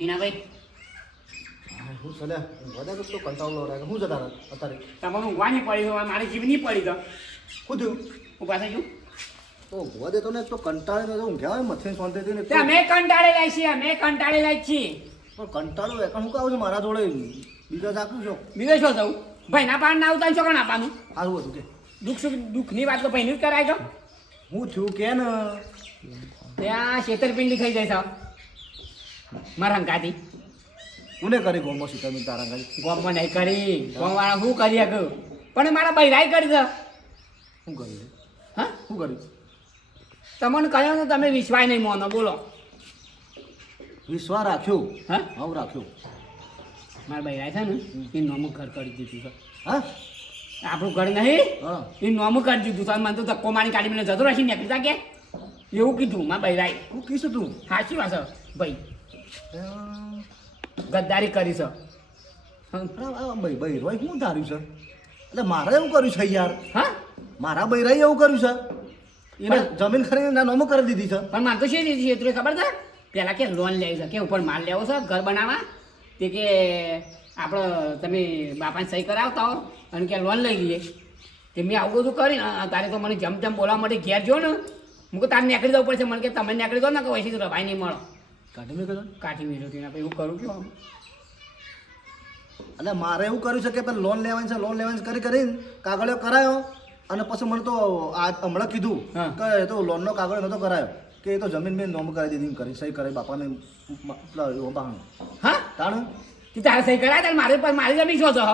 ટીનાભાઈ હું ચાલે વધારે તો કંટાળો લાગે હું જતા અત્યારે તમારું ઊંઘવાની પડી હોય મારી જીવની પડી તો શું થયું હું પાસે છું તો ભૂવા દેતો ને તો કંટાળે તો ઊંઘ્યા હોય મથે શાંતિથી ને અમે કંટાળેલા છીએ અમે કંટાળેલા જ છીએ પણ કંટાળો એકણ હું કહું છું મારા જોડે બીજા જાકું છો બીજો શું થયું ભાઈ ના પાડ ના આવતા છોકરા ના પાનું સારું હતું કે દુઃખ સુખ દુઃખની વાત તો ભાઈનું જ કરાય તો હું થયું કે ને ત્યાં છેતરપિંડી થઈ જાય છે મારા હંકાથી કોને કરી ગોમો સીતાબેન તારા ગાડી ગોમમાં નહીં કરી ગોમવાળા શું કરી શકું પણ મારા બૈરાઈ કરી છે શું કર્યું હા શું કર્યું તમને કહ્યું તો તમે વિશ્વાસ નહીં મોનો બોલો વિશ્વાસ રાખ્યો હા હું રાખ્યો મારા બૈરાઈ છે ને એ નોમું ઘર કરી દીધું છે હા આપણું ઘર નહીં હા એ નોમું કરી દીધું છે મને તો ધક્કો મારી કાઢી મને જતો રહેશે નીકળતા કે એવું કીધું મારા બૈરાઈ હું કીધું તું સાચી વાત છે ભાઈ ગદ્દારી કરી છે ભાઈ ભાઈ શું ધાર્યું છે એટલે મારે એવું કર્યું છે યાર હા મારા બૈરાએ એવું કર્યું છે એને જમીન ખરીને નોમો કરી દીધી છે પણ મારે તો છે ને એટલું ખબર છે પહેલાં કે લોન લેવી છે કે ઉપર માલ લેવો છે ઘર બનાવવા તે કે આપણે તમે બાપાને સહી કરાવતા હો અને કે લોન લઈ લઈએ તે મેં આવું બધું કરીને તારે તો મને જેમ તેમ બોલાવવા માટે ઘેર જો ને હું તારે નીકળી જવું પડશે મને કે તમે નીકળી દો ને કે વૈસી તો રવાય નહીં મળો કાઢી મેં કીધું કાઠી મેળવતી ના એવું કરું કેવું એટલે મારે એવું કર્યું છે કે પેલા લોન લેવાની છે લોન લેવાની કરી કરીને કાગળિયો કરાયો અને પછી મને તો આ હમણાં કીધું હા. કે એ તો લોનનો કાગળ નહોતો કરાયો કે એ તો જમીન મેં નોમ કરાવી દીધી એમ કરી સહી કરી બાપાને બાપાનું હા તાણું તે તારે સહી કરાય તારે મારી જમીન શું છો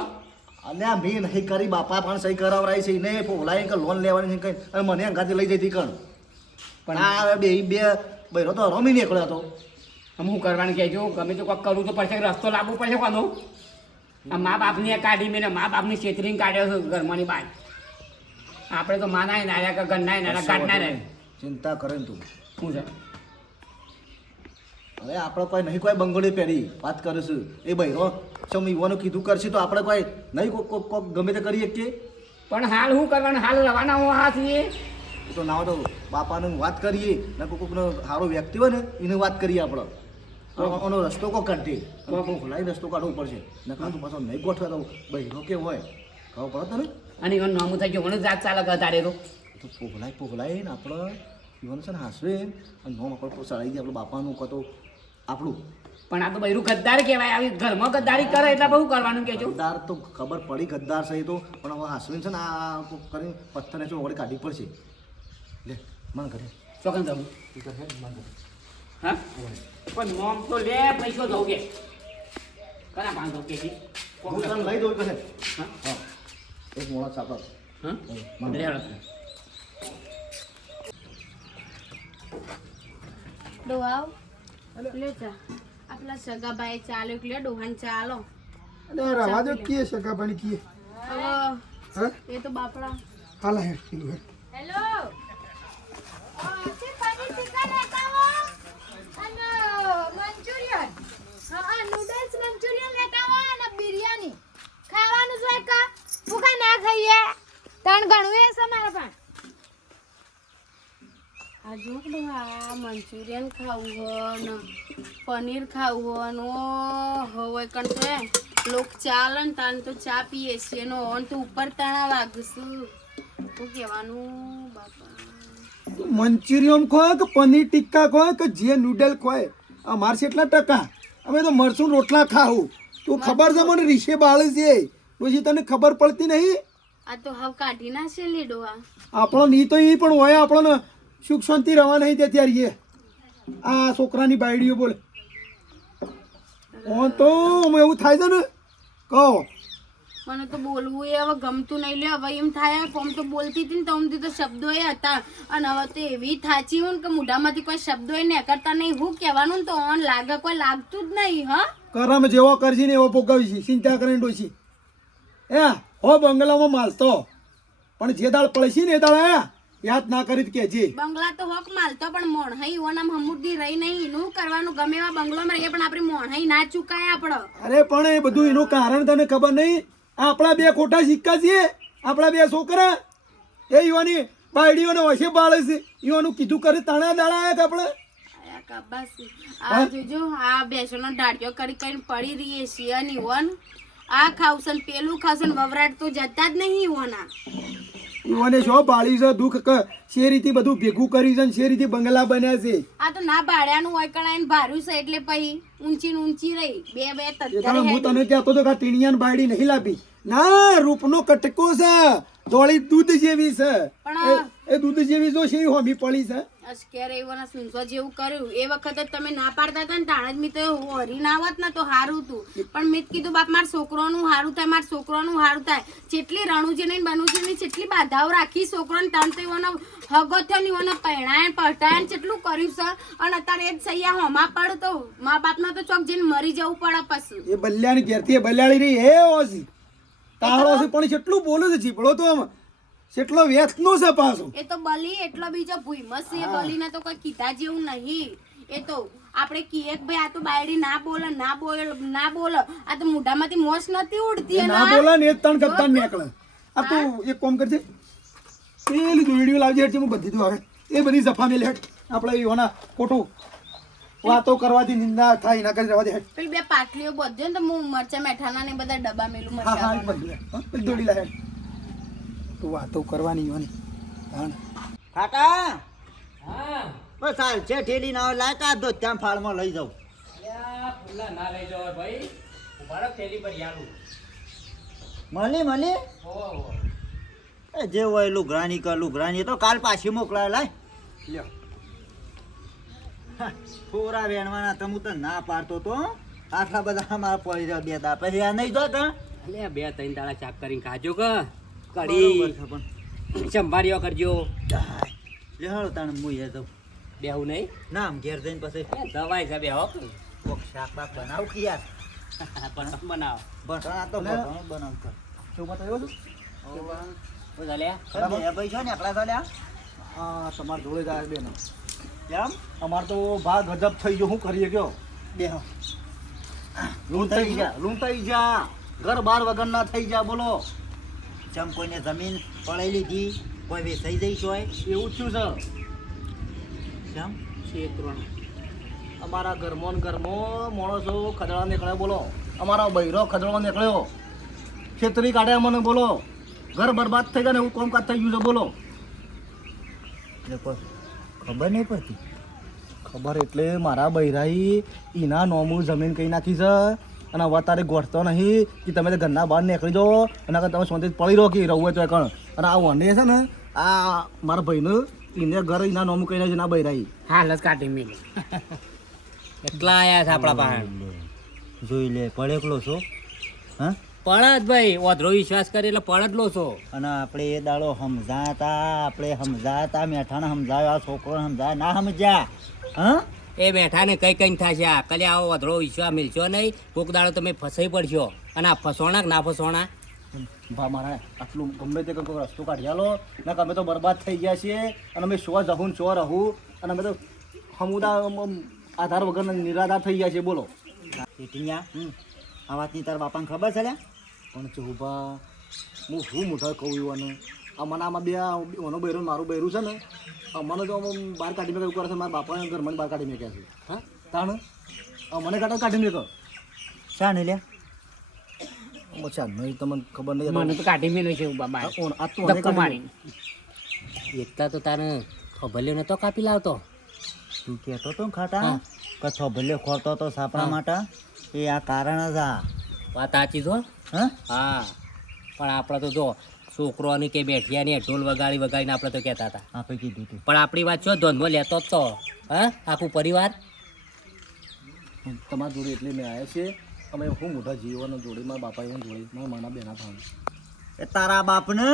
અલ્યા મેં નહીં કરી બાપા પણ સહી કરાવરાઈ છે ને પોલાય કે લોન લેવાની છે કઈ અને મને અંગાથી લઈ જતી કણ પણ આ બે બૈરો તો રમી નીકળ્યો હતો હું કરવાનું કહેજો ગમે તો કોઈક કરવું તો પડશે રસ્તો લાવવો પડશે કોનો આ મા બાપની કાઢી મેં મા બાપની છેતરીને કાઢ્યો છે ઘરમાંની બાદ આપણે તો માનાય નાર્યા કે ગન્નાય નાર્યા કાઢના રહે ચિંતા કરે ને તું શું છે અરે આપણે કોઈ નહીં કોઈ બંગોળી પહેરી વાત કરીશું એ બૈરો ચમ ઈવાનું કીધું કરશે તો આપણે કોઈ નહીં કોક ગમે તે કરીએ કે પણ હાલ શું કરવાનું હાલ રવાના હું હા છીએ તો ના તો બાપાને વાત કરીએ ને કોકનો સારો વ્યક્તિ હોય ને એની વાત કરીએ આપણે એનો રસ્તો કોક કાઢીએ ખોલાઈ રસ્તો કાઢવો પડશે ને કાં તો પાછો નહીં ગોઠવે તો બૈરો કે હોય ખબર પડે તને અને ઈવન નોમું થઈ ગયું મને જાત ચાલે તારે તો પોગલાય ને આપણે ઈવન છે ને હાસવે અને નોમ આપણે ચડાવી દઈએ આપણે બાપાનું કહો તો આપણું પણ આ તો બૈરું ગદ્દાર કહેવાય આવી ઘરમાં ગદ્દારી કરે એટલે બહુ કરવાનું કહેજો ગદ્દાર તો ખબર પડી ગદ્દાર છે એ તો પણ હવે હાસવીન છે ને આ કરીને પથ્થરને શું વળી કાઢવી પડશે લે મને ઘરે ચોકન જવું હા પણ નોમ તો લે પૈસો જવું કે કના 500 કે હું તને લઈ દઉં કહે હા હા એક મોડા ચાપા હા લે ડોહાવ લે ચા આપલા સગાભાઈ ચાલ્યો એટલે ડોહાન ચાલો અરે રવા દો કીએ સગા પાણી કીએ હવે હા એ તો બાપડા હાલા હે કીધું હે હેલો પાણી ટીકા લેતા હો અને મંચુરિયન હા નૂડલ્સ મંચુરિયન લેતા હો અને બિરયાની ખાવાનું જોઈએ કા ભૂખા ના ખાઈએ તણ ઘણું એ છે મારા પાસે આ જો ડોહા મંચુરિયન ખાવું હો ને પનીર ખાવું હો ને હોય કંટે લોક ચાલે ને તાન તો ચા પીએ છે નો ઓન તો ઉપર તાણા વાગશું શું કહેવાનું બાપા મંચુરિયન ખોય કે પનીર ટિક્કા ખોય કે જે નૂડલ ખોય અમારે કેટલા ટકા અમે તો મરસું રોટલા ખાવું તું ખબર છે મને રીશે બાળે છે પછી તને ખબર પડતી નહીં આ તો હાવ કાઢી નાખશે લી ડોહા આપણો ની તો એ પણ હોય આપણને સુખ શાંતિ રહેવા નહીં દે ત્યારે આ છોકરાની બાયડીઓ બોલે તો એવું થાય છે ને કહો મને તો બોલવું એ હવે ગમતું નહીં લે હવે એમ થાય કોમ તો બોલતી હતી ને તમથી તો શબ્દો એ હતા અને હવે તો એવી થાચી હું કે મોઢામાંથી કોઈ શબ્દો એ નીકળતા નહીં હું કહેવાનું ને તો ઓન લાગે કોઈ લાગતું જ નહીં હા કરમ જેવો કરશે ને એવો ભોગવી છે ચિંતા કરીને ડોસી હો બંગલામાં માલતો પણ જે દાળ પડશે ને એ દાળ યાદ ના કરી કેજે બંગલા તો હોક માલતો પણ મોણહાઈ ઓનામ હમુદી રહી નહીં એનું કરવાનું ગમે એવા બંગલોમાં રહીએ પણ આપણી મોણહાઈ ના ચૂકાય આપણો અરે પણ એ બધું એનું કારણ તને ખબર નહીં આપણા બે ખોટા સિક્કા છે આપણા બે છોકરા એ યુવાની બાયડીઓને વસે બાળે છે યુવાનું કીધું કરે તાણા દાડા આયા કે આપણે કાકાબાસી આ જોજો આ બેસણનો ડાળિયો કરી કરીને પડી રહીએ છીએ અને ઈવન આ ખાવસન પેલું ખાવસન વવરાટ તો જતા જ નહીં ઈવોના ઈવોને શો બાળી છે દુઃખ શેરીથી બધું ભેગું કર્યું છે ને શેરીથી બંગલા બન્યા છે આ તો ના ભાડ્યાનું હોય કણાઈને ભાર્યું છે એટલે પછી ઊંચી ને ઊંચી રહી બે બે એ તત્તરે તાણે હું હેડી. તને કહેતો હતો કે આ ટીણિયાને બાયડી નહીં લાવી ના રૂપનો કટકો છે ધોળી દૂધ જેવી છે પણ એ દૂધ જેવી જો છે હોમી પડી છે અસ્કેર એવાના સુનસો જેવું કર્યું એ વખતે જ તમે ના પાડતા હતા ને તાણે જ મેં તો હરી ના આવત ને તો હારું હતું પણ મેં જ કીધું બાપ મારા છોકરાનું હારું થાય મારા છોકરાનું હારું થાય જેટલી રણુજી ને બનુજી ને જેટલી બાધાઓ રાખી છોકરાને તાણ તો એવાનો હગો થયો ને એવાનો પહેણાય પટાય જેટલું કર્યું છે અને અત્યારે એ જ સૈયા હોમાં પડું તો મા બાપના તો ચોક જઈને મરી જવું પડે પછી એ બલ્યાની ઘેરથી એ બલ્યાળી રહી હે ઓસી તાળો છે પણ કેટલું બોલું છે જીભડો તો આમ કેટલો વ્યથનો છે પાછો એ તો બલી એટલો બીજો ભૂઈમસ છે બલીને તો કોઈ કીધા જેવું નહીં એ તો આપણે કીએ કે ભાઈ આ તો બાયડી ના બોલે ના બોલે આ તો મોઢામાંથી મોસ નથી ઉડતી એ ના બોલે ને એ જ તણ ગદ્દાન નીકળે આ તું એક કામ કરજે પેલી વિડીયો લાવજે હેઠી હું બધી તું આવે એ બધી જફા મેલે હેઠ આપણે એવાના ખોટું વાતો કરવાથી નિંદા થાય ના કરી રહેવા દે હેઠ પેલી બે પાટલીઓ બધો ને તો હું મરચા મેઠાના ને બધા ડબ્બા મેલું હા હા મરચા બધું હા બધી દોડી લા હેઠ તું વાતો કરવાની હોની હા કાકા હા બસ હાલ છે ઠેલી ના હોય લાયકા દો ત્યાં ફાળમાં લઈ જાઉં અલ્યા, ફૂલા ના લઈ જાઓ ભાઈ ઉભા રહો, થેલી પર યાલું. મળી ઓહો. એ જે હોય લુગરાની તો કાલ પાછી મોકલાય લાય લ્યો થોડા વેણવાના તો હું તો ના પાડતો તો આટલા બધા મારા પડી રહ્યા બે દા પછી આ નહીં જો કા અલ્યા, બે ત્રણ દાડા ચાક કરીને ખાજો કે બરોબર કઢી છે પણ સંભાળ્યો કરજો લે હળો તાણ હું એ જાઉં બેહું નહીં ના આમ ઘેર જઈને પછી એ દવાઈ છે બેહો કોક શાક બાક બનાવ કે યાર પણ બનાવો ભણતા તો ભણવાનું બનાવતા શું બતાવ્યો છું શું ચાલ્યા બે ભાઈ છો ને આપણા ચાલ્યા આ તમાર જોડે જાય બેન કેમ અમાર તો ભાગ ગજબ થઈ ગયો શું કરીએ કયો બે લૂંટાઈ જા ઘર બાર વગર ના થઈ જા બોલો જેમ કોઈને જમીન પડાઈ લીધી કોઈ વેચાઈ જઈ હોય એવું થયું છે કેમ ક્ષેત્રોનો અમારા ઘરમાં ને ઘરમાં માણસો ખદડા નીકળ્યા બોલો અમારા બૈરો ખદડો નીકળ્યો ખેતરી કાઢ્યા મને બોલો ઘર બરબાદ થઈ ગયા ને એવું કામકાજ થઈ ગયું છે બોલો એટલે કોઈ ખબર નહીં પડતી ખબર એટલે મારા બૈરાઈ એના નોમું જમીન કઈ નાખી છે અને હવે તારે ગોઠતો નહીં કે તમે તો ઘરના બહાર નીકળી જાઓ અને તમે શાંતિ પડી રહો કે રહું તો કણ અને આ વને છે ને આ મારા ભાઈને એને ઘર એના નોમું કઈ નાખી ના બૈરાઈ હાલ જ કાઢી મેલી એટલા આયા છે આપણા પાસે જોઈ લે પડેકલો છો હા પડ જ ભાઈ ઓધરો વિશ્વાસ કરી એટલે પડ જ લો છો અને આપણે એ દાડો સમજાતા મેઠાને સમજાવ્યો આ છોકરો સમજાય ના સમજ્યા હા એ બેઠા ને કઈ કઈ થશે કલે આવો ઓધરો વિશ્વાસ મિલશો નહીં કોક દાડો તમે ફસાઈ પડશો અને આ ફસોણા કે ના ફસોણા ભા મારા આટલું ગમે તે કોઈ રસ્તો કાઢી આલો ને અમે તો બરબાદ થઈ ગયા છીએ અને અમે શો જહું શો રહું અને અમે તો હમુદા આધાર વગર નિરાધાર થઈ ગયા છીએ બોલો ટીટિયા આ વાતની તારા બાપાને ખબર છે લ્યા પણ ચૌભા હું શું મોટા કહું એને મને આમાં બે ઓનો બૈરું મારું બૈરું છે ને મને તો બહાર કાઢી મેં એવું કરે છે મારા બાપાને ઘરમાં બહાર કાઢી મેં છે હા તાણ મને કાઢી મેં કહો શા નહીં લ્યા અચ્છા નહીં તમને ખબર નહીં મને તો કાઢી મેલો છે બાબા આ તો ધક્કો મારી એટલા તો તારે ખભલ્યો નતો કાપી લાવતો તું કહેતો તો ને ખાટા હા. કે છોભલ્યો ખોરતો તો સાપરા હા. માટે એ આ કારણ જ આ વાત સાચી છો હા હા પણ આપણે તો જો છોકરોની કે બેઠિયાની ઢોલ વગાડીને આપણે તો કહેતા હતા આપણે કીધું તું પણ આપણી વાત છો ધોનમાં લેતો જ તો હા આખું પરિવાર તમારા જોડે એટલે મેં આવ્યા છે અમે હું મોટા જીવોનો જોડે મારા બાપા એને જોડે મારા માના બેના ભાવ એ તારા બાપને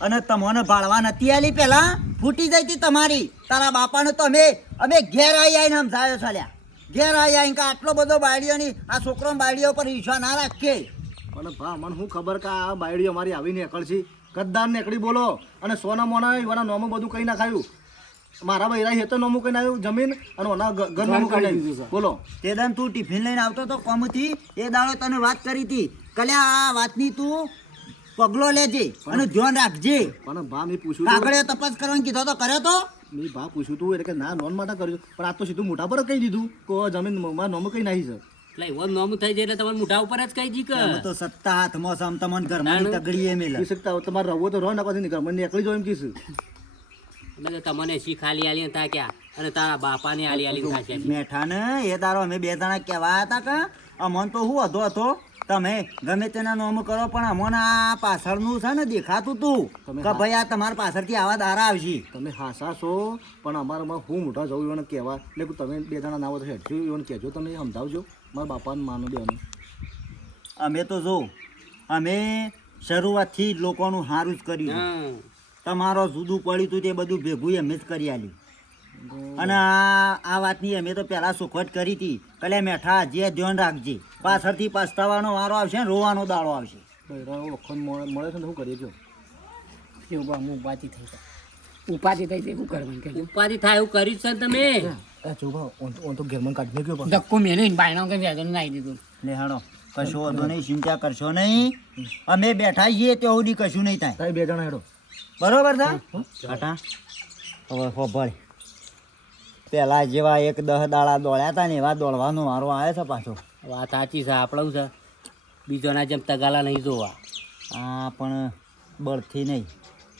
અને તમને ભાળવા નથી આલી પેલા ફૂટી જઈ હતી તમારી તારા બાપાને તો અમે ઘેર આવીને સમજાયો ચાલ્યા ઘેર આવીને કે આટલો બધો બાયડીઓની આ છોકરો બાયડીઓ પર વિશ્વાસ ના રાખે અને ભા મને શું ખબર કે આ બાયડી અમારી આવી નીકળશે ગદ્દાર નીકળી બોલો અને સોના મોના એવાના નોમું બધું કઈ નાખાયું મારા બૈરાઈ હેતો નોમું કઈ નાખ્યું જમીન અને ઓના ઘર નોમું કઈ નાખ્યું બોલો તે દાન તું ટિફિન લઈને આવતો તો કોમથી એ દાડો તને વાત કરી હતી કલ્યા આ વાતની તું પગલો લેજે અને ધ્યાન રાખજે પણ ભા મેં પૂછ્યું કાગળે તપાસ કરવાનું કીધો તો કર્યો તો મેં ભાવ પૂછ્યું તું એટલે કે ના લોન માટે કર્યું પણ આ તો સીધું મોટા પર જ કહી દીધું કે જમીન મારા નોમ કઈ નાખી છે એટલે એવો નોમ થઈ જાય એટલે તમારે મોઢા ઉપર જ કહી દી કે એમાં તો સત્તા હાથમાં સમ તમને ઘરમાં તગડીએ મેલે કહી શકતા તમારે રહો તો રહો ના પછી નીકળ મને એકલી જો એમ કહીશું એટલે તમને શી ખાલી આલી તા ક્યાં અને તારા બાપાને આલી આલી થાશે મેઠા ને એ તારો અમે બે જણા કહેવા હતા કે અમન તો હું હતો તમે ગમે તેના નોમ કરો પણ અમોને આ પાછળનું છે ને દેખાતું તું કે ભાઈ આ તમારા પાછળથી આવા દારા આવશે તમે હાસા છો પણ અમારામાં હું મોટા જવું એને કહેવા એટલે તમે બે જણા ના હોય તો હેઠજો એને કહેજો તમે સમજાવજો મારા બાપાને માનો દેવાનું અમે તો જો અમે શરૂઆતથી જ લોકોનું સારું જ કર્યું તમારો જુદું પડ્યું હતું તે બધું ભેગું અમે જ કરી આલ્યું અને આ વાતની અમે તો પહેલા સુખવટ કરી હતી કલે મેઠા જે ધ્યાન રાખજે પાછળથી પસ્તાવાનો વારો આવશે ને રોવાનો દાડો આવશે વખત મળે છે ને શું કરીએ જો એવું બા હું ઉપાધિ થઈ જાય ઉપાધિ થઈ જાય શું કરવાનું કે ઉપાધિ થાય એવું કર્યું છે ને તમે જો ભાવ ઓન તો ઘેરમાં કાઢી ગયો પણ ધક્કો મેલીને બાયણો કે વ્યાજન નાખી દીધું લે હાડો કશો વાંધો નહીં ચિંતા કરશો નહીં અમે બેઠા છીએ ત્યાં સુધી કશું નહીં થાય તારી બે જણા હેડો બરોબર છે કાટા હવે ખબર પેલા જેવા 1-10 દાડા દોડ્યા હતા ને એવા દોડવાનો વારો આવે છે પાછો વાત સાચી છે આપણું છે બીજોના જેમ તગાલા નહીં જોવા આ પણ બળથી નહીં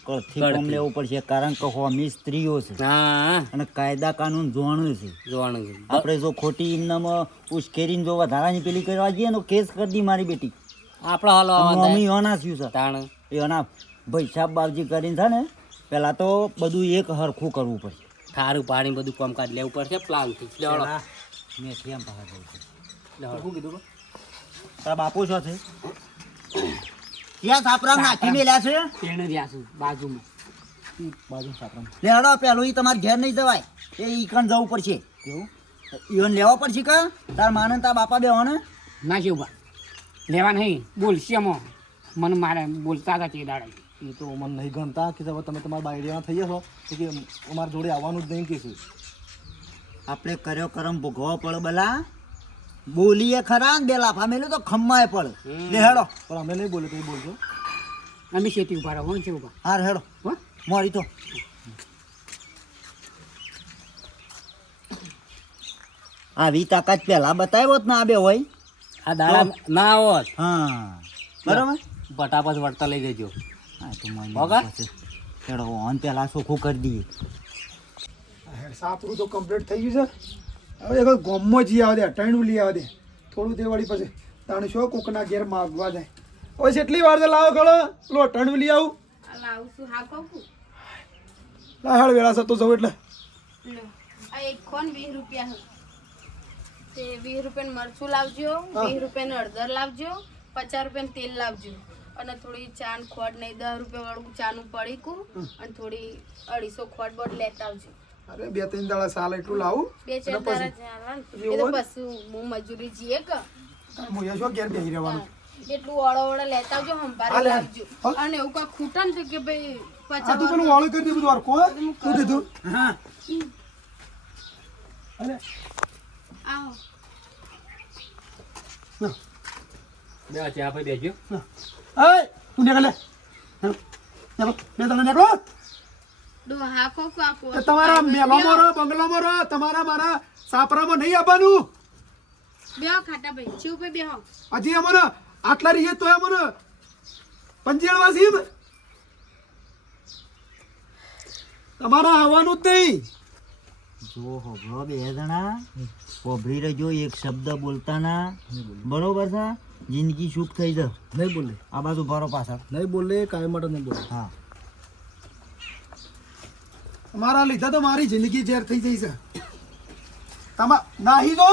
કળથી કામ લેવું પડશે કારણ કે હોમી સ્ત્રીઓ છે હા અને કાયદા કાનૂન જોવાનું છે જોવાનું આપણે જો ખોટી એમનામાં ઉશ્કેરીને જો વધારાની પેલી કરવા જઈએ ને કેસ કરી દી મારી બેટી આપણો હાલો મમ્મી યોના થયું છે તાણ યોના ભાઈ સાહેબ બાવજી કરીને છે ને પેલા તો બધું એક હરખું કરવું પડશે થારું પાણી બધું કામકાજ લેવું પડશે પ્લાનથી પેલા મેથી એમ પાસે જવું છે શું કીધું તારા બાપુ શું છે ક્યાં સાપરા નાખી મેલ્યા છે તેને જ્યાશું બાજુમાં બાજુ સાપરામ લેડો પેલું ઈ તમારે ઘેર નહીં જવાય એ ઈકણ જવું પડશે કેવું ઈવન લેવો પડશે કા તાર માને તાર બાપા બે ને ના શિવભા લેવા નહીં બોલશે એમાં મને મારે બોલતા હતા તે દાડે એ તો મને નહીં ગમતા કે હવે તમે તમારા બાયડીમાં થઈ જશો તો કે અમારા જોડે આવવાનું જ નહીં કહીશું આપણે કર્યો કરમ ભોગવવો પડે બલા બોલીએ ખરા ને બે લાફા મેલું તો ખમ્માય પડે લે હેડો પણ અમે નહીં બોલે તો એ બોલજો અમે શેતી ઉભા રહો છે ઉભા હાર હેડો હો મોરી તો આવી તાકાત પેલા બતાવ્યો જ ના આ બે હોય આ દાડા ના આવત હા બરાબર ફટાફટ વળતા લઈ જજો હા તો મને હોગા? પછી હેડો ઓન પેલા ચોખ્ખું કરી દઈએ સાપરું તો કમ્પ્લીટ થઈ ગયું છે હવે એક ગોમમાં જી આવે દે અટાણું લઈ આવે દે થોડું તે વળી પછી તાણે શું કોકના ઘેર માગવા જાય હવે કેટલી વાર તો લાવો ખડો પેલું અટાણું લઈ આવું લાવું છું હા કહું લા હેડ વેળા સતો જવું એટલે લો આ એક ખોન 20 રૂપિયા તે 20 રૂપિયાનું મરચું લાવજો 20 રૂપિયાનું હળદર લાવજો 50 રૂપિયાનું તેલ લાવજો અને થોડી ચાન ખોટ નહીં 10 રૂપિયા વાળું ચાનું પડીકું અને થોડી 250 ખોટ બોટ લેતા આવજો અરે 2-3 દાડા સાલ એટલું લાવું 2-4 દાડા ચાલે ને. એ તો પછી હું મજૂરી જઈએ કે હું શું ઘેર બેસી રહેવાનું એટલું ઓળો ઓળો લેતા આવજો સંભાળી હાલે. લાવજો અને એવું કાંઈ ખૂટે ને તો કે ભાઈ આ 50 તું પેલું વાળું કરી દે બધું હરખું હે? શું કીધું હા અરે આવો બે ચા પી બેજો એ તું નીકળ લે ચાલો બે દાડા નીકળો ડો હા કોકો આ એ તમારા મેલોમાં રહો બંગલોમાં રહો તમારા મારા સાપરામાં નહીં આવવાનું બેહો ખાટા ભાઈ ચૂપ પે બેહો હજી અમને આટલા રહીએ તો અમને પંચેળવા સીમ તમારા આવવાનું જ નહીં જો હોભળો બે જણા હોભળી રહેજો એક શબ્દ બોલતા ના બરોબર છે જિંદગી સુખ થઈ જાય નહીં બોલે આ બાજુ ભરો પાછળ નહીં બોલે કાંઈ માટે નહીં બોલે હા તમારા લીધે તો મારી જિંદગી ઝેર થઈ જઈ છે તમા નાહી દો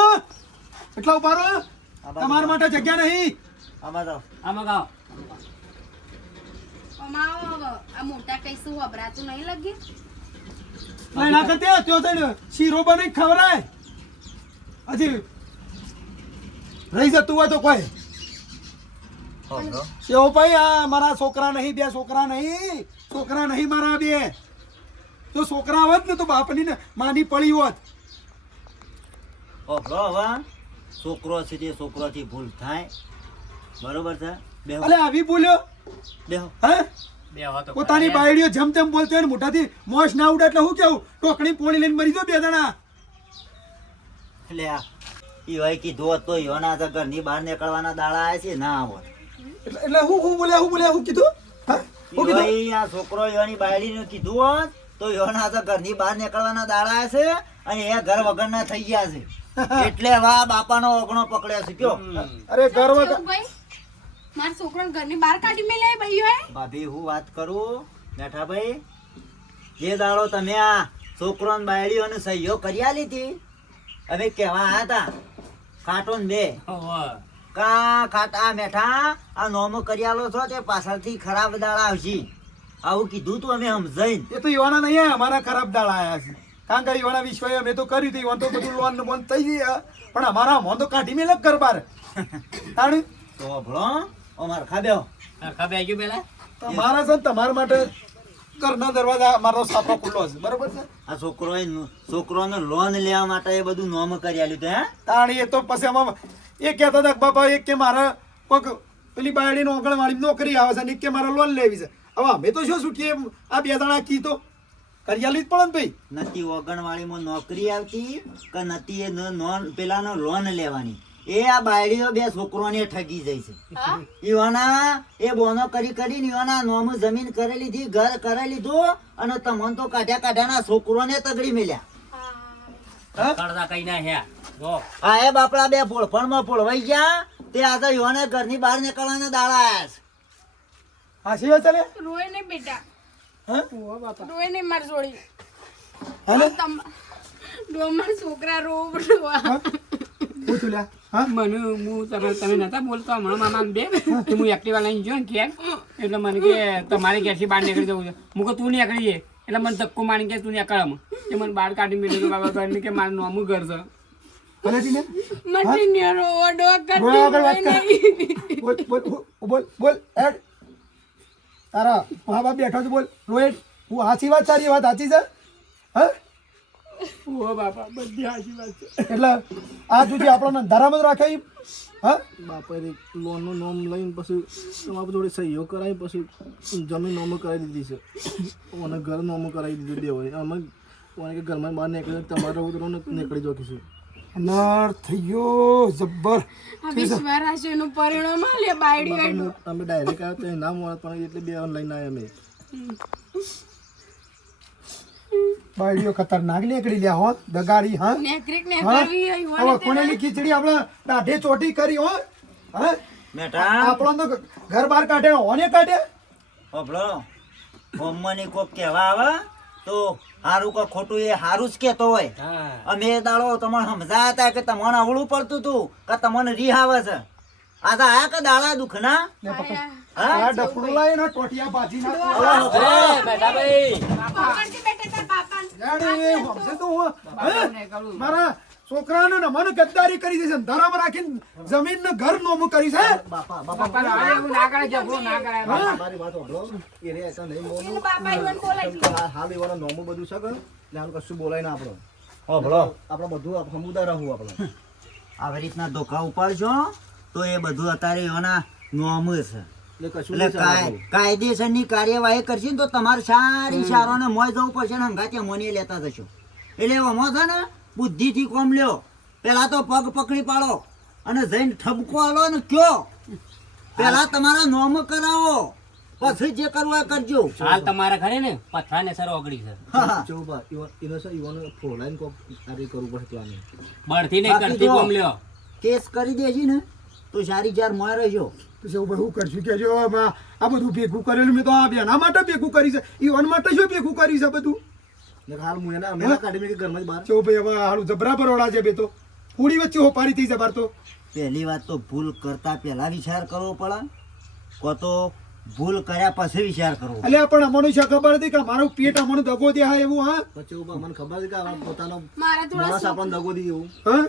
એટલા ઉભા રહો તમારા માટે જગ્યા નહીં આમાં જાઓ આમાં ગાઓ અમાવો આ મોટા કઈ શું વબરાતું નહીં લાગે લઈ ના કરતે ત્યો થઈને શીરો બની ખવરાય હજી રહી જતું હોય તો કોઈ હોભળો એવો ભાઈ આ મારા છોકરા નહીં બે છોકરા નહીં મારા બે જો છોકરા હોત ને તો બાપની ને માની પડી હોત હોભળો હવે છોકરો છે તે છોકરોથી ભૂલ થાય બરોબર છે બેહો અલે આવી બોલ્યો બેહો હે પોતાની બાયડીઓ જેમ તેમ બોલતી હોય ને મોઢાથી મોશ ના ઉડે એટલે હું કેવું ટોકણી પોણી લઈને મરી જો બે જણા. એટલે ઈવાય કીધું હોત તો ઈવાના તો ઘરની બહાર નીકળવાના દાડા આયા છે ના આવત. એટલે હું બોલ્યા હું કીધું હા હું કીધું ઈવાય આ છોકરો ઈવાની બાયડીને કીધું હોત તો ઈવાના તો ઘરની બહાર નીકળવાના દાડા આયા છે અને એ ઘર વગરના થઈ ગયા છે. એટલે વા બાપાનો ઓગણો પકડ્યો છે કયો. અરે ગર્વ કેવું ભાઈ મારા છોકરાને ઘરની બહાર કાઢી મેલે ભાઈઓ ભાભી હું વાત કરું મેઠાભાઈ, જે દાડો તમે આ છોકરો ને બાયડીઓને સહીઓ કરી આલી હતી અમે કેવા આયા હતા કાંટો ને બે કા ખાટા મેઠા આ નોમો કરી આલો છો તે પાછળથી ખરાબ દાડા આવશે આવું કીધું તું અમે સમજાઈને. એ તો યુવાના નહીં આયા, અમારા ખરાબ દાડા આયા છે. કારણ કે યુવાના વિશ્વાએ અમે તો કર્યું હતું, યુવાન તો બધું લોન ને બોન થઈ ગયા પણ અમારા મોં તો કાઢી મેલે ગરબાર તાણી તો ભણો અમાર ખાબ્યો ખબર ગયું પેલા તમારા છે ને તમારા માટે ઘરના દરવાજા મારો સાફો ખુલ્લો છે બરોબર છે. આ છોકરોને લોન લેવા માટે એ બધું નોમ કરી આલ્યું હતું હે. તાણી એ તો પછી આમાં એ કહેતા હતા કે બાપા એક કે મારા કોઈક પેલી બાયડીનો આંગણવાડી નોકરી આવે છે ને એક કે મારે લોન લેવી છે. હવે અમે તો શું છૂટીએ આ બે જણા કી તો કરિયાલી જ પડે ને ભાઈ. નથી ઓગણવાડીમાં નોકરી આવતી કે નથી એ પેલાનો લોન લેવાની. એ આ બાયડીઓ બે છોકરોને ઠગી જાય છે. ઈવાના એ બોનો કરીને ઈવાના નોમ જમીન કરી લીધી, ઘર કરી લીધું અને તમને તો કાઢ્યાના છોકરોને તગડી મેલ્યા. કરતા કઈ ના હે જો આ એ બાપડા બે પોળફણમાં પોળવાઈ ગયા તે આજે ઈવાને ઘરની બહાર નીકળવાના દાડા આયા છે. હા શી વાત ચાલે રોય ને બેટા હા રોય ને માર જોડી હાલે મારા છોકરા રોવા હું તું લ્યા હા મને તમે નતા બોલતા હમણાં મામા બે કે હું એક્ટિવા લઈને ગયો ને ઘેર એટલે મને કે તમારે ઘેરથી બહાર નીકળી જવું છે. હું કહું તું નીકળી જાય એટલે મને ધક્કો મારી કે તું નીકળમાં એ મને બહાર કાઢી મેળ્યું બાબા ઘરની કે મારું નોમું ઘર છે. ભલે ટીને મને ન્યારો ઓડો બોલ આગળ વાત કર બોલ બોલ એડ તારા મા બાપ બેઠો છે બોલ રોહિત હું સાચી વાત સારી વાત સાચી છે હા ઓ બાપા બધી હાચી વાત છે. એટલે આ સુધી આપણને ધરામ જ રાખે ઈ? હા બાપાએ લોનનું નામ લઈને પછી તમારા જોડે સહીઓ કરાવી પછી જમીન નામો કરાવી દીધી છે અને ઘર નામો કરાવી દીધું બે હોય અમે કે ઘરમાં બહાર નીકળી તમારે ઉતરો નીકળી જો કીધું. અનર થઈ ગયો જબ્બર આ વિશ્વારાશીનું પરિણામ આલે બાયડી આડું અમે ડાયરેક્ટ આવ્યા તો ના મળે પણ એટલે બે લઈને આવ્યા અમે. બાયડીઓ ખતરનાક નીકળી લ્યા હો દગાડી હા નેકરીક ને હા? કરવી હોય હવે હોય કોનેની ખીચડી આપણે દાઢે ચોટી કરી હો હા બેટા આપણો તો ઘર બહાર કાઢે ઓને કાઢે હોભળો હોમની કોક કહેવા આવે તો હારું કે ખોટું એ હારું જ કહેતો હોય. અમે એ દાડો તમને સમજાયા હતા કે તમને અવળું પડતું હતું કે તમને રીહ આવે છે. આ તો આયા કે દાડા દુખના આ ડફડું લાવીને ટોટિયા બાજી નાખો બેટાભાઈ પકડજે બેટા તાર બાપાને યાર એ હમસે તો હું હે? મારા છોકરાને ને મને ગદ્દારી કરી છે ધરામ રાખીને જમીન ને ઘર નોમું કરી છે બાપા હવે એવું ના કરે ઝઘડો ના કરાય બાપા. મારી વાત સાંભળો એ રે એસા નહીં બોલો એનો બાપા ઈવન બોલાય કેમ કે હાલ એવાના નોમો બધું છે કે એટલે આમ કશું બોલાય ના આપણો હોભળો આપણે બધું સમુદાય રહું આપણે આવી રીતના ધોકા ઉપાડશો તો એ બધું અત્યારે એના નોમ છે. એટલે કશું એટલે નહીં ચાલે આપણું. કાયદેસરની કાર્યવાહી કરશે ને તો તમારે સારી સારોને મોય જવું પડશે ને હંગાતે મોની લેતા જશો. એટલે એમાં છે ને બુદ્ધિથી કોમ લ્યો. પેલા તો પગ પકડી પાડો અને જઈને ઠપકો આલો ને કયો પેલા તમારા નોમ કરાવો પછી જે કરવું એ કરજો. હાલ તમારા ઘરે ને પથરા ને સર ઓગળી છે હા. ચૌ બા, એને છે ઈવાનો ફોલાઈને કોક કાર્ય કરવું પડે પ્લાનિંગ. બળથી નહીં બાકી કરતી જો કોમ લ્યો કેસ કરી દેજી ને તો સારી ચાર મોય રહેજો. પછી એવું બધું કરશું કે જો આ બધું ભેગું કરેલું મેં તો આ બેના માટે ભેગું કરી છે ઈવન માટે શું ભેગું કરી છે બધું ને હાલ હું એના અમે ના કાઢી મેં કે ઘરમાં જ બહાર જો ભાઈ હવે હાલું જબરા પરોડા છે બે તો પૂરી વચ્ચે હોપારી થઈ જબર તો પહેલી વાત તો ભૂલ કરતા પહેલા વિચાર કરવો પડે કો તો ભૂલ કર્યા પછી વિચાર કરવો. એટલે પણ અમને શું ખબર હતી કે મારું પેટ અમને દગો દે હા એવું હા પછી એવું મને ખબર છે કે આ પોતાનો મારા થોડા માણસ આપણને દગો દી એવું હા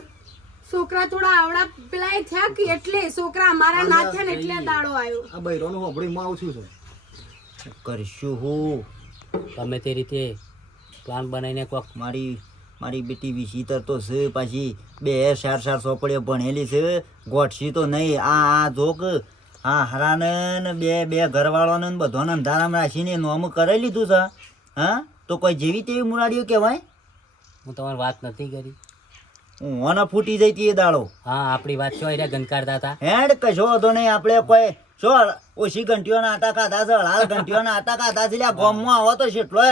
છોકરા થોડા આવડા પેલા એ થયા કે એટલે છોકરા અમારા ના થયા ને એટલે દાડો આવ્યો આ બૈરોનું હોબળીમાં આવું છું છે કરશું હું ગમે તે રીતે પ્લાન બનાવીને કોક મારી બેટી વિચિત્ર તો છે પાછી 2 4 ચોપડીઓ ભણેલી છે ગોઠસી તો નહીં. આ જોક હા હરાને ને બે ઘરવાળાને ને બધાને અંધારામાં રાખીને નોમ કરાવી લીધું છે હા તો કોઈ જેવી તેવી મુરાડીઓ કહેવાય હું તમારી વાત નથી કરી. ઊંઘવાના ફૂટી જઈ એ દાડો હા આપણી વાત શું એને ગંકારતા હતા. હેડ કશો હતો નહીં આપણે કોઈ શું ઓછી ઘંટીઓના આટા ખાધા છે હાલ ઘંટીઓના આટા ખાધા છે લ્યા ગામમાં આવો તો કેટલો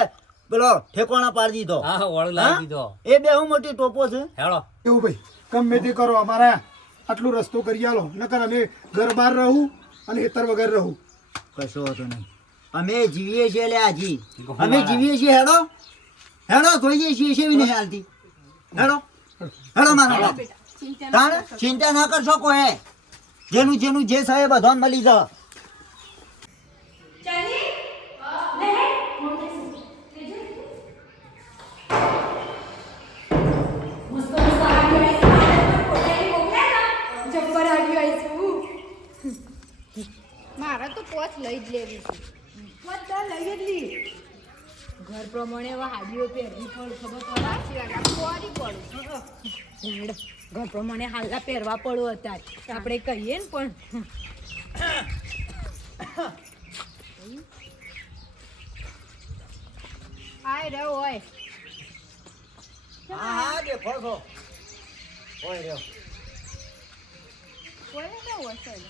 પેલો ઠેકોણા પાડી દીધો હા વળું લાવી દીધો. એ બે હું મોટી ટોપો છે હેળો એવું ભાઈ ગમે તે કરો અમારા આટલો રસ્તો કરી આલો નકર અમે ઘર બહાર રહું અને હેતર વગર રહું. કશો હતો નહીં અમે જીવીએ છીએ લે આજી અમે જીવીએ છીએ હેડો હેડો જોઈએ છીએ છે નહીં હાલતી હેડો હેડો મારા તાણ ચિંતા ના કરશો કોઈ જેનું જેનું જે સાહેબ બધાને મળી જાવ મારે તો પોચ લઈ જ લેવી છે. ઘર પ્રમાણે હવે હાડીઓ પહેરવી પડે ખબર પડે સાચી વાત આ કોરી પડે ઘર પ્રમાણે હાલના પહેરવા પડો અત્યારે આપણે કહીએ ને પણ હાય રે હોય હા દેખો છો ઓય રહ્યો હોય ને હોય ચાલો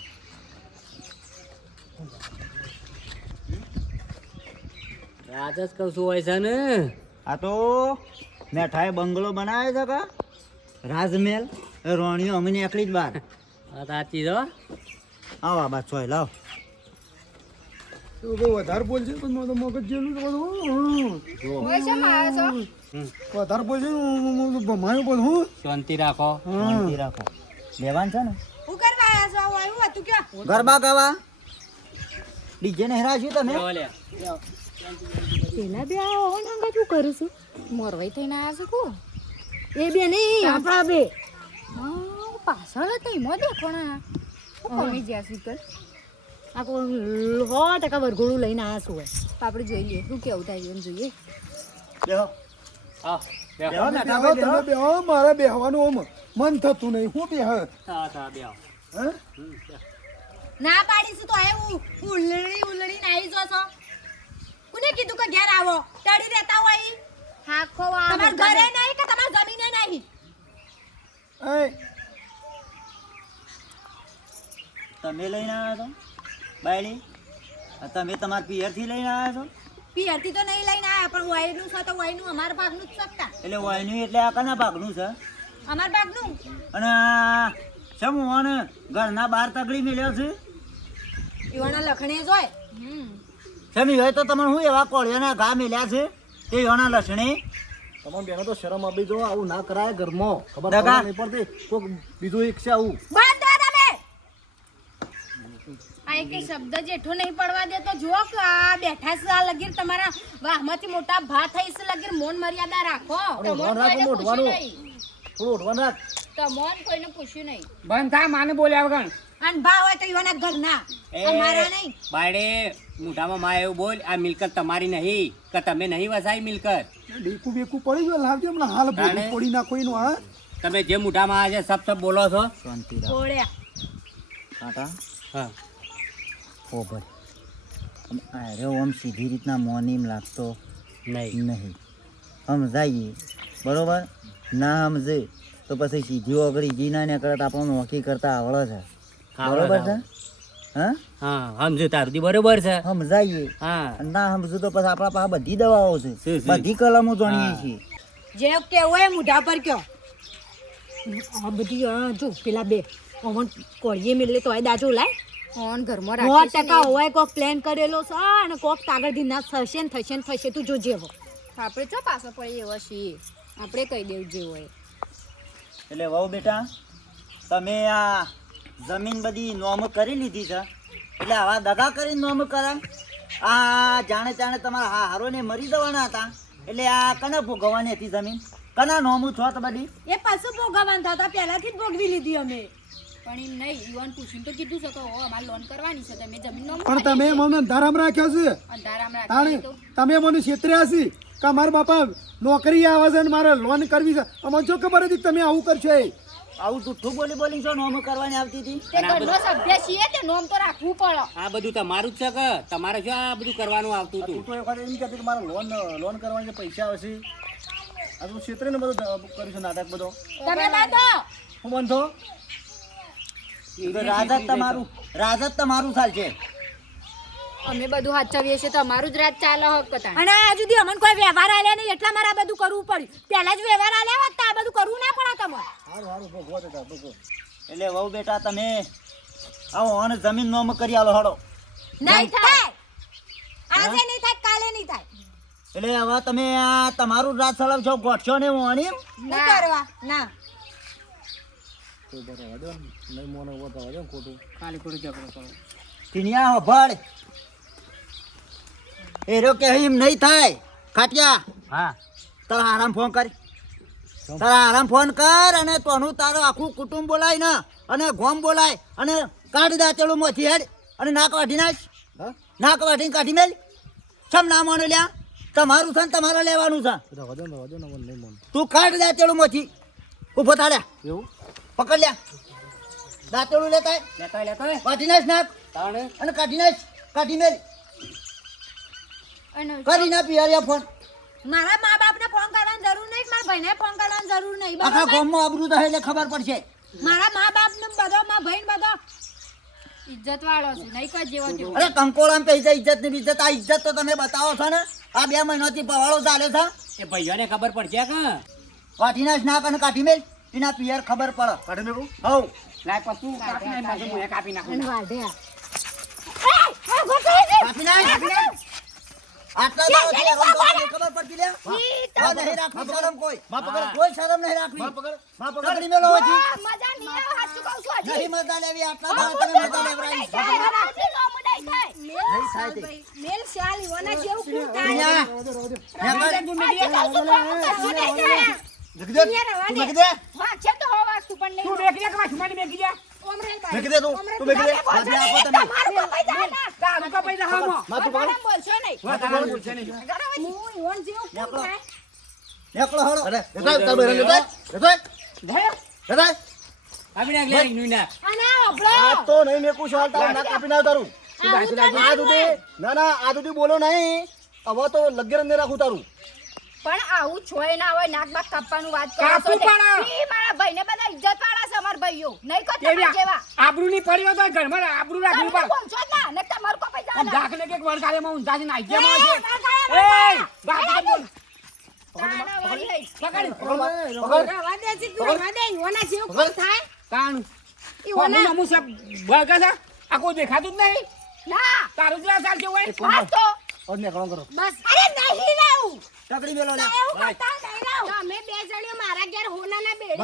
રાજ જ કહું છું હોય છે ને. આ તો મેઠાએ બંગલો બનાવ્યો છે કા રાજમહેલ એ રોણીઓ અમને એકલી જ બાર વાત સાચી છો. આવા બા છોય લાવ તું બહુ વધારે બોલશે પણ મારું મગજ જેલું તો બધું હોય છે મારે છો વધારે બોલશે મારું બોલ હું શાંતિ રાખો. શાંતિ રાખો લેવાન છે ને હું કરવા આવ્યા છો એવું હતું કે ગરબા ગાવા ડીજે ને હેરાશ્યું તમે લ્યો લે. પેલા બે આવો ને હંગા શું કરું છું મોરવાઈ થઈને આવ્યા છે કો એ બે નહીં આપણા બે પાછળ હતા એમાં દેખવાના કોની જ્યાં શીતલ આ કોઈ 100% વરઘોડું લઈને આવ્યા છું આપણે જોઈ લઈએ શું કેવું થાય એમ જોઈએ બેહો હા બેહો. બેહો ને બેહો, તમે બેહો મારે બેહવાનું આમ મન થતું નહીં હું બેહ હા હા બેહો. હે ના પાડીશું તો એવું ઉલડી ઉલડીને આવી જો છો કોને કીધું કે ઘેર આવો તડી રહેતા હોય હાખો તમાર ઘરે નહીં કે તમાર જમીને નહીં એ તમે લઈને આવ્યા છો બાયડી તમે તમારા પિયરથી લઈને આવ્યા છો પિયરથી તો નહીં લઈને આયા પણ વાયનું છે તો વાયનું અમારા ભાગનું જ શકતા એટલે વાયનું એટલે આ કના ભાગનું છે અમારા ભાગનું અને શેમ હું ઘરના બહાર તગડી મેલ્યો છે ઈવાના લખણે જોય શેમી હોય તો તમને હું એવા કોળિયાના ઘા મેલ્યા છે તે યોના લસણે તમારે બેનો તો શરમ આપી જો આવું ના કરાય ઘરમાં ખબર દગા. નહીં પડતી કોક બીજું એક છે આવું બંધ કરો તમે આ એક શબ્દ જેઠો નહીં પડવા દે તો જો કે આ બેઠા છે આ લગીર તમારા વાહમાંથી મોટા ભા થઈ છે લગીર મોન મર્યાદા રાખો મોઢવાનું રાખો, મોઢવાનું. થોડું ઉઠવાનું રાખ તમોન કોઈને પૂછ્યું નહીં બંધ થા માને બોલ્યા વગર અને ભા હોય તો ઈવાના ઘરના અમારા નહીં બાયડે મોઢામાં માં એવું બોલ આ મિલકત તમારી નહીં કે તમે નહીં વસાઈ મિલકત. ડેકું બેકું પડી ગયો લાવજે હમણાં હાલ ભોગું તાણે? પડી ના કોઈનું હા તમે જે મોઢામાં આજે સબ બોલો છો. શાંતિ રાખ કોળ્યા કાંટા હા ઓ ભાઈ અરે ઓમ સીધી રીતના મોનીમ લાગતો નહીં નહીં સમજાઈએ બરોબર ના સમજે તો પછી સીધી ઓગળી જી ના કરતા આપણને નોકી કરતા આવડે છે બરોબર છે હા હા સમજુ તારું દી બરોબર છે. સમજાઈએ હા ના સમજુ તો પછી આપણા પાસે બધી દવાઓ છે છે. બધી કલમો જાણીએ છીએ જે કેવું હોય મોઢા પર કયો આ બધી જો પેલા બે ઓવન કોળીએ મિલે તો આ દાજો લાય ઓન ઘરમાં રાખે 100% હોય કોક પ્લાન કરેલો છે અને કોક કાગળથી ના થશે ને થશે તું જો જેવો આપણે ચો પાછો પડી એવો છીએ આપણે કહી દેવું જે હોય એટલે વહુ બેટા તમે આ જમીન બધી નોમ કરી લીધી છે એટલે આવા દગા કરીને નોમ કરાય આ જાણે જાણે તમારા હારોને મરી જવાના હતા એટલે આ કના ભોગવવાની હતી જમીન કના નોમું છો તો બધી એ પાછું ભોગવવાનું થતા પહેલાથી જ ભોગવી લીધી અમે પણ એમ નહીં યુવાન પૂછીને તો કીધું છે કે અમારે લોન કરવાની છે તમે જમીનનો પણ તમે મને અંધારામ રાખ્યો છે અંધારામાં તાણે રાખી તો તમે મને છેતર્યા છે કે મારા બાપા નોકરી આવે છે ને મારે લોન કરવી છે અમને જો ખબર હતી કે તમે આવું કરશો આવું જુઠ્ઠું બોલી બોલી શું નોમ કરવાની આવતી હતી? તે ઘરનો સભ્ય છીએ તે નોમ તો રાખવું પડે. આ બધું તમારું જ છે કે તમારે શું આ બધું કરવાનું આવતું તું હતું? તો એક વાર એમ કહેતી કે મારે લોન કરવાની છે, પૈસા આવશે. આ તું ક્ષેત્રે બધું કર્યું છે નાટક બધો. તમે બાંધો. હું બંધો રાજ જ તમારું ચાલશે. અમે બધું હાચવીએ છીએ, તમારું જ રાત ચાલે હક કતા. અને આ સુધી અમને કોઈ વ્યવહાર આલ્યા નહીં એટલા મારે આ બધું કરવું પડ્યું. પહેલા જ વ્યવહાર આલ્યા હોત તો આ બધું કરવું ના પડે તમારે. સારું ભોગવો દેતા ભોગવો. એટલે વહુ બેટા તમે આવો અને જમીન નોમ કરી આલો હડો. નહીં થાય. આજે નહીં થાય કાલે નહીં થાય. એટલે હવે તમે આ તમારું રાત ચલાવશો ગોઠશો ને વાણી નહીં કરવા ના. તો બરાબર દે નહીં મોને બતાવવા દે ખોટું. ખાલી ખોટું ઝઘડો કરો. ટીનિયા ભળ એરો કે એમ નહીં થાય. ખાટિયા હા તારા આરામ ફોન કર. તારા આરામ ફોન કર અને તોનું તારું આખું કુટુંબ બોલાય ને અને ગોમ બોલાય અને કાઢી દે ચેલું મોથી હેડ અને નાક વાઢી નાખ. હા નાક વાઢીને કાઢી મેલ. સમ ના મોને લ્યા તમારું છે ને તમારે લેવાનું છે. રવા દે ને મને નહીં મોન. તું કાઢ દે ચેલું મોથી ઊભો થાડ્યા એવું પકડ લ્યા દાંતેલું લેતા લેતો વાઢી નાખ નાક તાણે અને કાઢી નાખ કાઢી મેલ. અને કરી ના પિયારિયા ફોન. મારા મા બાપને ફોન કરવાની જરૂર નહીં. મારા ભાઈને ફોન કરવાની જરૂર નહીં. આખા બરાબર? ગામમાં આબરૂ થાય એટલે ખબર પડશે. મારા મા બાપને બધો મારા ભાઈને બધો ઇજ્જત વાળો છે, નહીં કોઈ જેવો તેવો. અરે કંકોળામાં પૈસા ઇજ્જત ની ઇજ્જત. આ ઇજ્જત તો તમે બતાવો છો ને. આ 2 મહિનાથી પવાળો ચાલે છે. એ ભાઈઓને ખબર પડશે કે વાઢી નાખ નાક અને કાઢી મેલ. એના પિયર ખબર પડે. કાઢી મેકું. હવ લાય પણ તું કાપી નાખ, માથે હું એ કાપી નાખું. અને વાઢ્યા. કાપી નાખ. આટલા દાડાથી હેરાન થવા દે, ખબર પડતી લે. હા, નહીં રાખવી શરમ કોઈ. કોઈ શરમ નહીં રાખવી. પકડી મેલો હોયથી. મજા નહીં આવે. સાચું કહું છું હજી. નહીં મજા લેવી. આટલા દાડા તમે મજા લેવરાવી. નહીં થાય તે. મેલ શાલ ઈવોના જેવું કુલ થાય. અહીંયા. મેકી દે તું મેકી દે. વાહ, છે તો હોવા તું પણ નહીં. તું બેકી જા કે મારી છુમાની બેકી જા. ઓમરેલ ભાઈ. મેકી દે તું તું મેકી દે. આજે આપો તમે. તમારું કપાઈ જાય ના. તારું કપાઈ જા હામો. માથું પકડ. મારા બોલશો નહીં. વાત તારું બોલશે નહીં. હું ઈવોન જેવું કુલ નેકળો. થાય. નેકળો હળો. અરે લેતા તાર બહેરા લેતા લેતા ભયો. લેતા. આપી નાખ લે ઈનું નાખ. અને આ ઓભળો. આ તો નહીં મેકું શાલ તારું નાક કાપી નાખ તારું. આવું તો આ ના દુધી હોય. ના આ દુધી બોલો નહીં. હવે તો લગેર નહીં રાખું તારું. પણ આવું છોય ના હોય, નાક બાક કાપવાનું વાત કરો કાપવું છો તે. પડે. ઈ મારા ભાઈને બધા ઇજ્જત વાળા છે, અમારા ભાઈઓ નહીં કો કેવી તમારા જેવા. આબરૂની પડી હોય તો ઘરમાં આબરૂ રાખવી તમે પડે. બોલશો જ ના, ને તમારું કપાઈ જાય આમ ના. દાખલે કે વળગાડીમાં ઊંધા છે ને આઈ ગયા એ, છે. વળગાડ્યા એ બાકી બોલ. તાણા વાળી લઈ. પકડ. પકડ. રવા દે છે તું રવા દે. ઈવોના જેવું કુલ થાય. તાણ. ઈવોના- અમુક સબ બળગા છે. આ કોઈ દેખાતું જ નહીં. ના, તારું જ આ ચાલશે હોય. આ તો ઓર નીકળો કરો. બસ અરે નહીં રાવું. તકડી મેલો લે. એવું કરતા નહીં રાવું. તમે બે જણીઓ મારા ઘેર હોનાના બેડે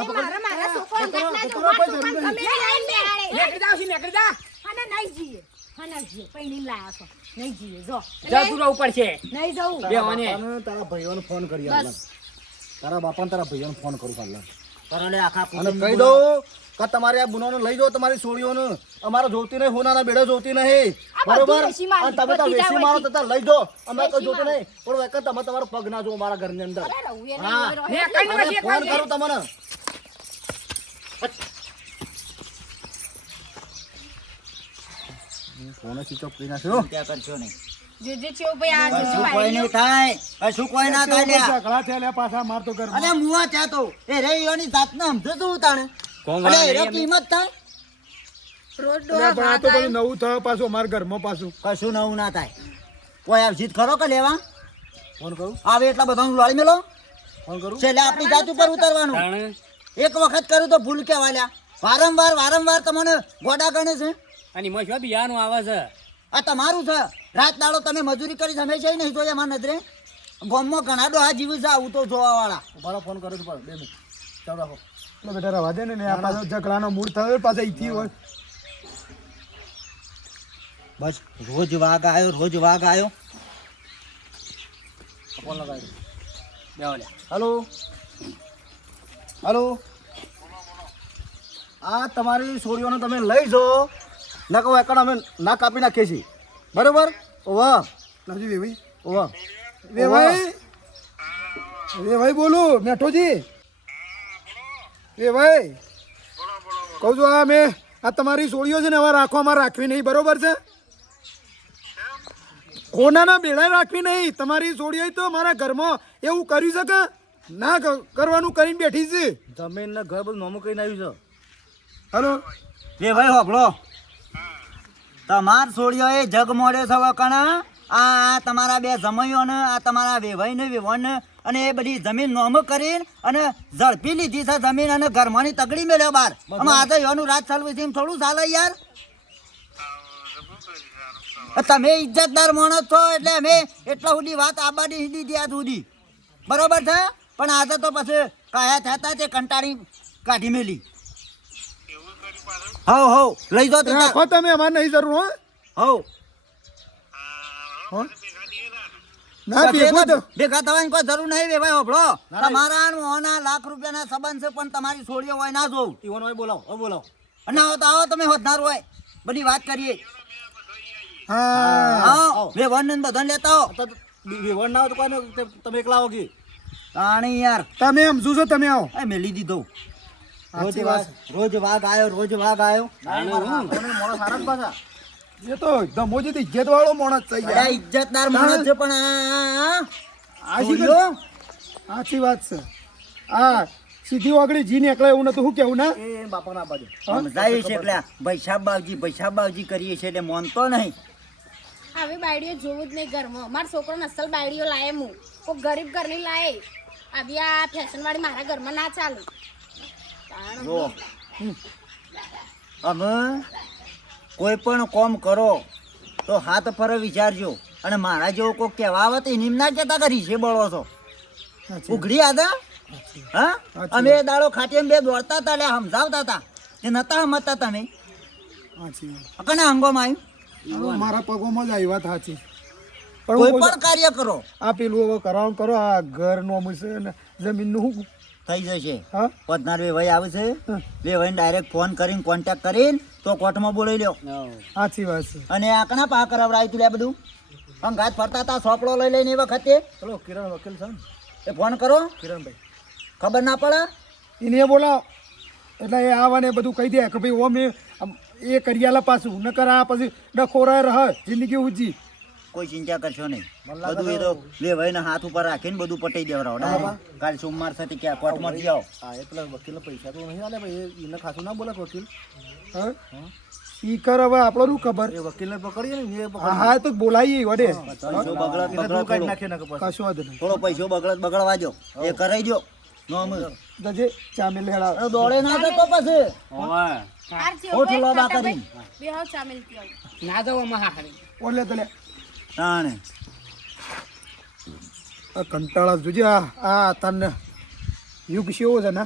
મારા છોકરો અંગત ના દો. મારા છોકરાને તમે લઈને બેહાડે. નીકળી જાવ છે, નીકળી જા. અને નહીં જીએ. અને જીએ. પૈણી લાયા છો. નહીં જીએ જો. જતું રહેવું પડશે. નહીં જવું. બેવાને. બાપાને તારા ભાઈઓને ફોન કરી આલ. તારા બાપાને તારા ભાઈઓને ફોન કરું કાલ. પણ લે આખા અને કુટુંબ કહી દઉં કે તમારે આ ગુનાને લઈ જાઓ તમારી છોડીઓને. અમારે જોતી નહીં, હોનાના બેડે જોતી નહીં. આ બધું બરોબર? વેચી મારી, અને તમે તો બધી વેચી મારો જાવતી. તો લઈ જાઓ. અમે કઈ વેચી જોતું મારી. નહીં. પણ એક તમે તમારો પગ ના જો મારા ઘરની અંદર. અરે રહું એને હા. રહે. નીકળી અને પછી એક ફોન વાગે. કરું તમને. ફોન સ્વિચ ઓફ કરી નાખ્યો. ત્યાં કરશો નહીં. જોજે ચેવું ભાઈ આ જોજો કશું કોઈ નહીં થાય. કશું કોઈ ના થાય લ્યા. ઝઘડા થયા પાછા મારતો ઘર અને મુવા ત્યાં તો એ રે ઈયોની જાતને સમજો તું ઉતાણે. કોંગળા અલે એરો નહીં કિંમત થાય. રોજ પણ આ તો બધું નવું થયું પાછું અમારા ઘરમાં પાછું. કશું નવું ના થાય. કોઈ આવજીત ખરો કે લેવા ફોન કરું આવે એટલા બધાનું લોળી મેલો. ફોન કરું. છેલ્લે આપણી જાત ઉપર ઉતરવાનું. તાણે એક વખત કર્યું તો ભૂલ કહેવાય લ્યા. વારંવાર તમને ગોડા ગણે છે. અને એમાં શું બિયાનું આવે છે? આ તમારું છે. રાત દાડો તમે મજૂરી કરી હંમેશા નહીં જોયા મારા નજરે. ગામમાં ઘણા ડોહા જીવ છે આવું તો જોવા વાળા. મારો ફોન કરું છું પણ 2 મિનિટ ચાલો રાખો. એટલે બેટા રવા દે ને આ પાછો ઝઘડાનો મૂળ થયો પાછા ઈથી હોય. બસ રોજ વાઘ આવ્યો. ફોન લગાવી બેહો લે. હલો આ તમારી છોરીઓને તમે લઈ જાઓ. ના કહો એકણ અમે ના કાપી નાખીએ છીએ. બરોબર? ઓવા લાવજી વેવાઈ. ઓવા વેવાઈ બોલું મેઠોજી. વેવાઈ કહું છું આ મેં આ તમારી સોળીઓ છે ને હવે રાખવામાં રાખવી નહીં, બરોબર છે? કોનાના બેડા રાખવી નહીં. તમારી સોળીઓ તો મારા ઘરમાં એવું કરી શકે ના કરવાનું કરીને બેઠી છે. જમીન ને ઘર બધું નોમું કરીને આવ્યું છે. હલો લે ભાઈ હોભળો, તમાર છોડીઓ એ જગ મોડે છે વકણા. આ તમારા બે જમાઈઓ ને આ તમારા વેવાઈ ને વેવણ અને એ બધી જમીન નોમ કરીને અને ઝડપી લીધી છે જમીન અને ઘરમાંની તગડી મેળ્યો બાર. આમાં આ તો એનું રાજ ચાલવું છે એમ થોડું ચાલે યાર. તમે ઇજ્જતદાર માણસ છો એટલે અમે એટલા સુધી વાત આબાદી દીધી આજ સુધી, બરોબર છે? પણ આજે તો પછી કાયા થતા તે કંટાળી કાઢી મેલી. હવ લઈ જાઓ તમે. રાખો તમે, અમારે નહીં જરૂર. હો હવ ના ભેગું તો ભેગા થવાની કોઈ જરૂર નહીં વેવાય હોભળો. તમારા મોના લાખ રૂપિયાના સંબંધ છે પણ તમારી છોડીઓ હોય ના જોઉં. ઈવન હોય બોલાવો, હવે બોલાવો. અને આવો તો આવો તમે હોદનાર હોય, બધી વાત કરીએ. હા હા વેવણ ને બધાને લેતા આવો. તો વિવરણ ના હોય તો કોઈને તમે એકલા આવો કે તાણી યાર તમે એમ શું છો? તમે આવો. એ મેલી દીધો. સાચી વાત. રોજ વાઘ આવ્યો, રોજ વાઘ આવ્યો. મોડો સારા જ પાછા. એ તો ધમોજી તો ઇજ્જત વાળો માણસ છે અરે યાર. ઇજ્જતદાર માણસ છે પણ આ શી છોડીઓ? સાચી વાત છે. આ સીધી વાગડી જી નીકળે એવું નતું. શું કેવું ના? એ બાપાના બાજુ સમજાય છે એટલે ભૈસાબ બાવજી કરીએ છે એટલે માનતો નહીં. આવી બાયડીઓ જોવું જ નહીં ઘરમાં. મારો છોકરો નસલ બાયડીઓ લાયે હું કોઈ ગરીબ ઘરની લાયે. આવી આ ફેશન વાળી મારા ઘરમાં ના ચાલે. જો અમે કોઈ પણ કોમ કરો તો હાથ પર વિચારજો. અને મારા જેવો કોઈ કહેવા આવે તો એની ના કહેતા કરી છે બળો છો ઉઘડી આદા. હા અમે એ દાડો ખાટી બે દોડતા હતા એટલે સમજાવતા હતા તે નતા સમજતા તમે. સાચી વાત. કને અંગોમાં આવ્યું હવે મારા પગોમાં જ આવી વાત સાચી. પણ કોઈ હું પણ કાર્ય કરો આ પેલું હવે કરાવવાનું કરો. આ ઘરનું અમુક છે ને જમીનનું શું? થઈ જશે. હા પદનાર વેવાઈ આવે છે, વેવાઈને ડાયરેક્ટ ફોન કરીને કોન્ટેક્ટ કરીને તો કોર્ટમાં બોલાવી લ્યો. સાચી વાત છે. અને આ કના પા કરાવડાવ્યું તું લે બધું? અંગાત ફરતા હતા સોપડો લઈ લઈને એ વખતે. ચલો કિરણ વકીલ છે ને એ ફોન કરો, કિરણભાઈ. ખબર ના પડે. એને બોલાવો એટલે એ આવે ને બધું કહી દે કે ભાઈ ઓમ એ કરિયાલા પાછું નકર આ પછી ડખોરા રહે જિંદગી ઉજી. કોઈ ચિંતા કરશો નહીં, બધું એ તો વેવાઈને હાથ ઉપર રાખીને બધું પટાઈ દેવડાવો. કાલ સોમવાર સાથે ક્યાં કોર્ટમાં જઈ આવો. હા એ પેલા વકીલને પૈસા તો નહીં આલે ભાઈ. એને ખાતું ના બોલે વકીલ. હા સ્પીકર હવે આપણો શું ખબર? એ વકીલને પકડીએ ને એ હા હા તો બોલાવીએ વડે. પૈસો બગડત દૂર બગડત કાઢી નાખીએ ને કે પછી. કશું વાંધો નહીં. થોડો પૈસો બગડવા દો, એ કરાઈ દો. નોમ જજે ચા મેં લેડા. દોડે ના જતો પછી હોવે. હાર છે હોઠ ભાઈ, લોબા કાકા કરીને. ભાઈ, બે હાવ ચામેલ પીઓ. ના જાવ આમાં હારી. ઓલે તો લે તાણે આ કંટાળા જોજે. આ તને યુગ કેવો છે ને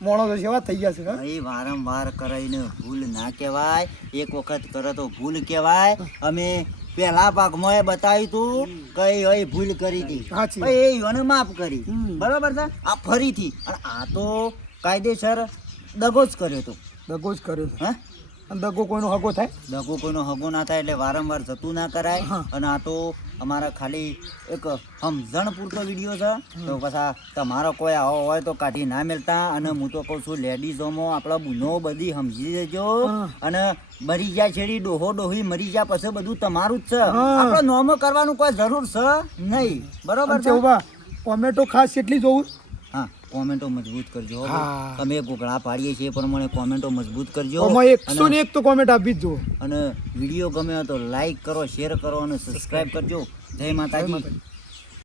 મોણો તો સેવા થઈ ગયા છે. હા ભાઈ વારંવાર કરાઈને ભૂલ ના કહેવાય, એક વખત કરે તો ભૂલ કહેવાય. અમે પહેલા ભાગમાં એ બતાવ્યું તું કઈ હોય ભૂલ કરી હતી, સાચી. ભાઈ એ યોને માફ કરી, બરોબર છે. આ ફરીથી અને આ તો કાયદેસર દગો જ કર્યો તો. દગો જ કર્યો છે. હે અને દગો કોઈનો હગો થાય? દગો કોઈનો હગો ના થાય એટલે વારંવાર જતું ના કરાય. હા. અને આ તો અમારા ખાલી એક સમજણ પૂરતો વિડીયો છે. તો પાછા તમારો કોઈ આવો હોય તો કાઢી ના મેલતા. અને હું તો કહું છું લેડીઝોમાં આપણા બુનો બધી સમજી લેજો. હા. અને મરી જાય છેડી ડોહો ડોહી મરી જાય પછી બધું તમારું જ છે. હા. આપણે નોમો કરવાનું કોઈ જરૂર છે નહીં, બરોબર અને છે. ચૌબા ટોમેટો ખાસ કેટલી જોવું? હા કોમેન્ટો મજબૂત કરજો હો. હા. તમે ગોગળા પાડીએ છીએ એ પ્રમાણે કોમેન્ટો મજબૂત કરજો. આમાં 100 અને ને 1 તો કોમેન્ટ આપી જ જુઓ. અને વિડીયો ગમે તો લાઈક કરો, શેર કરો અને સબસ્ક્રાઇબ કરજો. જય માતાજી.